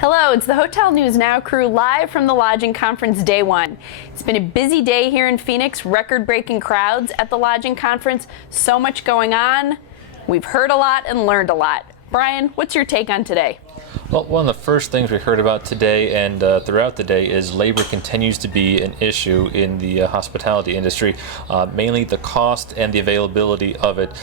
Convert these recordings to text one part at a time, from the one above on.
Hello, it's the Hotel News Now crew live from the Lodging Conference Day 1. It's been a busy day here in Phoenix, record-breaking crowds at the Lodging Conference, so much going on. We've heard a lot and learned a lot. Bryan, what's your take on today? Well, one of the first things we heard about today and throughout the day is labor continues to be an issue in the hospitality industry, mainly the cost and the availability of it.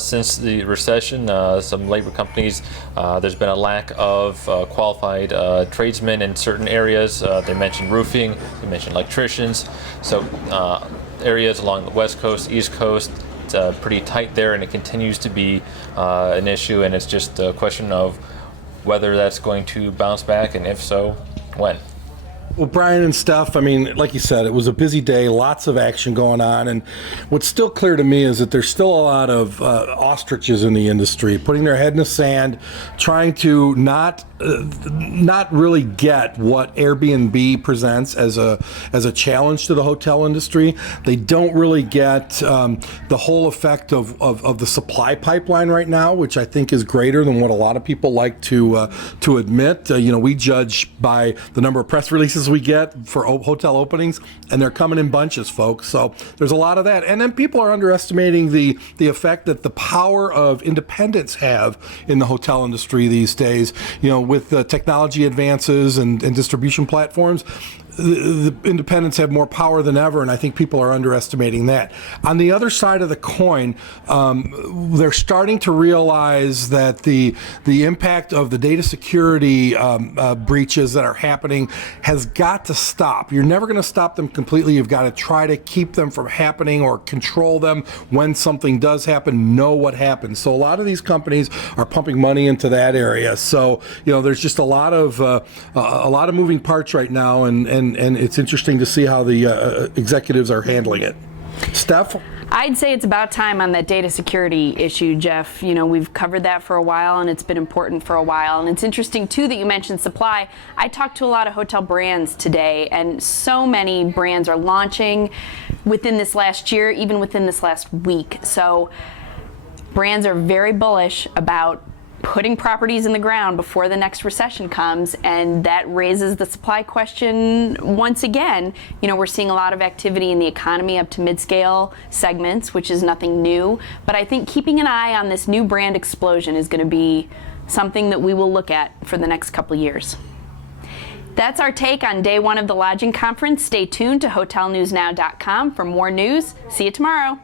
Since the recession, some labor companies, there's been a lack of qualified tradesmen in certain areas. They mentioned roofing, they mentioned electricians. So areas along the West Coast, East Coast, it's pretty tight there, and it continues to be an issue, and it's just a question of whether that's going to bounce back, and if so, when. Well, Bryan and Steph, I mean, like you said, it was a busy day, lots of action going on, and what's still clear to me is that there's still a lot of ostriches in the industry, putting their head in the sand, trying to not really get what Airbnb presents as a challenge to the hotel industry. They don't really get the whole effect of the supply pipeline right now, which I think is greater than what a lot of people like to admit. We judge by the number of press releases we get for hotel openings, and they're coming in bunches, folks. So there's a lot of that. And then people are underestimating the effect that the power of independents have in the hotel industry these days. With technology advances and distribution platforms, the independents have more power than ever, and I think people are underestimating that. On the other side of the coin, they're starting to realize that the impact of the data security breaches that are happening has got to stop. You're never going to stop them completely. You've got to try to keep them from happening or control them when something does happen, know what happens. So a lot of these companies are pumping money into that area. So there's just a lot of moving parts right now, and it's interesting to see how the executives are handling it. Steph? I'd say it's about time on that data security issue, Jeff. We've covered that for a while, and it's been important for a while. And it's interesting, too, that you mentioned supply. I talked to a lot of hotel brands today, and so many brands are launching within this last year, even within this last week. So brands are very bullish about putting properties in the ground before the next recession comes, and that raises the supply question once again. We're seeing a lot of activity in the economy up to mid-scale segments, which is nothing new, but I think keeping an eye on this new brand explosion is going to be something that we will look at for the next couple of years. That's our take on day 1 of the Lodging Conference. Stay tuned to hotelnewsnow.com for more news. See you tomorrow.